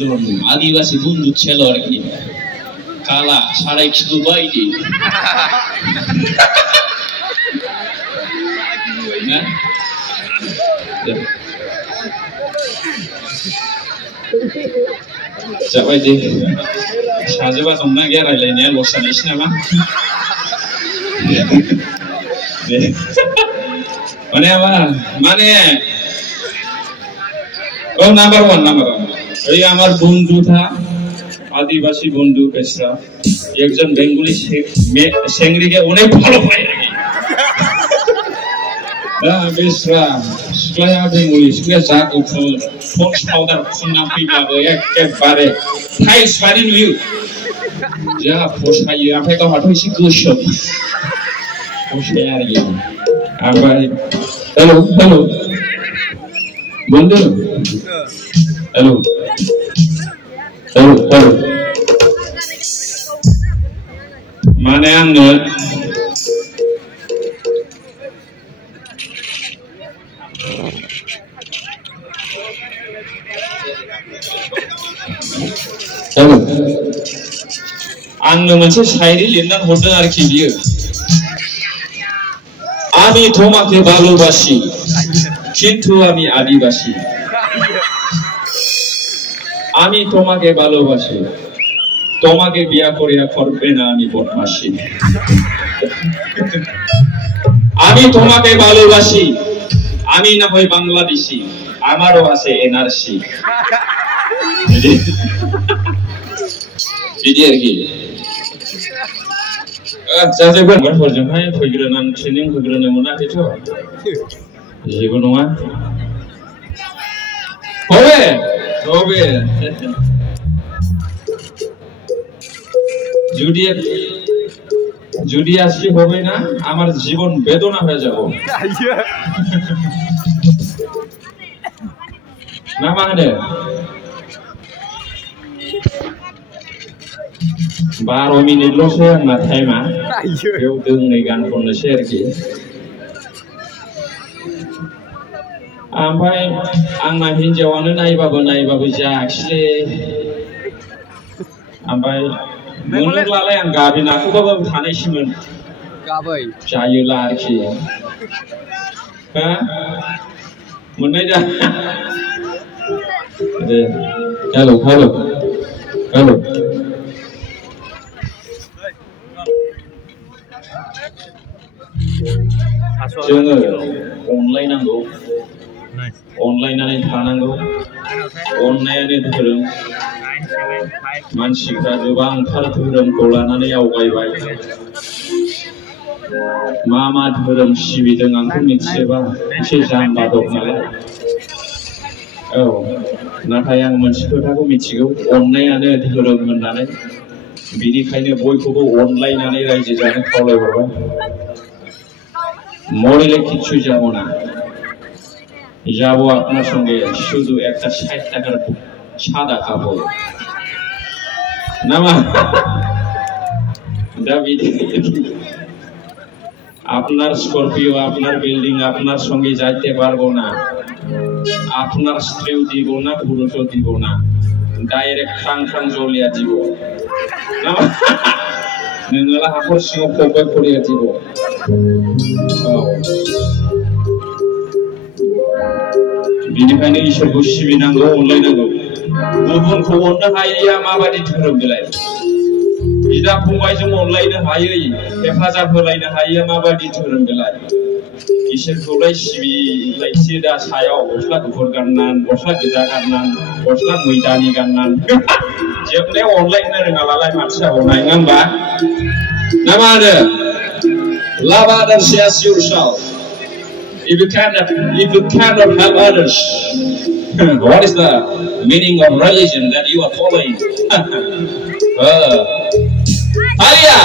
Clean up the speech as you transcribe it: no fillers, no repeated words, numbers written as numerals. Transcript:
একজন আদিবাসী বন্ধু ছিল আর কি, কালা সারাই শুধু বাইরে जाबाय दे साजोबा दंना गैया रायलायनाया लस जानायसै नामा माने ओ नंबर 1 এই আমার বন্ধু था आदिवासी बंधु बेसरा একজন বেঙ্গলি সেংরিকে অনেক ভালো পায় बेसरा सिख्लाया बेंगली सिख्लाया जा गुफुर फक्स पाउडार फुनना फैब्लाबो एखेबारे टाइल्स बादि नुयो जा फसायो ओमफ्राय गावहाथ' एसे गोसोम फसाया आरोखि ओमफ्राय हेलो बंधु हेलो माने आंनो आंनो मोनसे शायरी लिरनानै हरदों आरोखि बियो আমি তোমাকে ভালোবাসি কিন্তু আমি আদিবাসী আমি তোমাকে ভালোবাসি তোমাকে বিয়া করিয়া করবে না আমি বদমাশি আমি তোমাকে ভালোবাসি আমি না হই বাংলাদেশী আমারও আছে এনআরসি बिदि आरोखि जाजोबगोन हरजोंहाय फैग्रोनानै ट्रेनिं होग्रोनो मोनाखैथ' जेबो नङा হবে যদি আসি হবে না আমার জীবন বেদনা হয়ে যাব না মানে 12 मिनिटल'सो आंना टाइमा बेयाव दोंनै गान खननोसै आरोखि ओमफ्राय आंना हिनजावानो नायबाबो जायाखिसै ओमफ्राय मोनोब्लालाय आं गाबि नाखौबाबो थानायसैमोन गाबै जायोला आरोखि हा मोननाय जा दे हेलो जोङो अनलायनांगौ अनलायनानै थानांगौ अननायानो धोरोम मानसिफ्रा गोबांथार धोरोमखौ लानानै आवगायबाय मा धोरोम सिबिदों आंखौ मिथिजोबा एसे जाम्बा दं नालाय औ नाथाय आं मोनसे खोथाखौ मिथिगौ अननायानो धोरोम होननानै बिनिखायनो बयखौबो अनलायनानै रायजो जानो खावलायहरबाय মরিলে কিছু যাব না যাবো আপনার সঙ্গে শুধু একটা 60 টাকার সাদা খাবো না আপনার স্করপিও আপনার বিল্ডিং আপনার সঙ্গে যাইতে পারবো না আপনার স্ত্রীও দিব না পুরুষও দিব না ডাইরেক্ট খাং জ্বলিয়া দিব नोंला हाखर सिङाव फबबाय फरिया দিব बिनिखायनो इसोरखौ सिबिनांगौ अनलायनांगौ गुबुनखौ अननो हायैया माबादि धोरोम बेलाय बिदा फंबायजों अनलायनो हायै हेफाजाब होलायनो हायैया माबादि धोरोम बेलाय इसोरखौलाय सिबिलायसो दा सायाव गस्ला गुफुर गाननानै गस्ला गोजा गाननानै गस्ला मैदानि गाननानै जोबनायाव अनलायनो रोङालाय मानसिया अननाय नङा होमबा ना मा होनो love others as yourself if you cannot help others what is the meaning of religion that you are following Hallelujah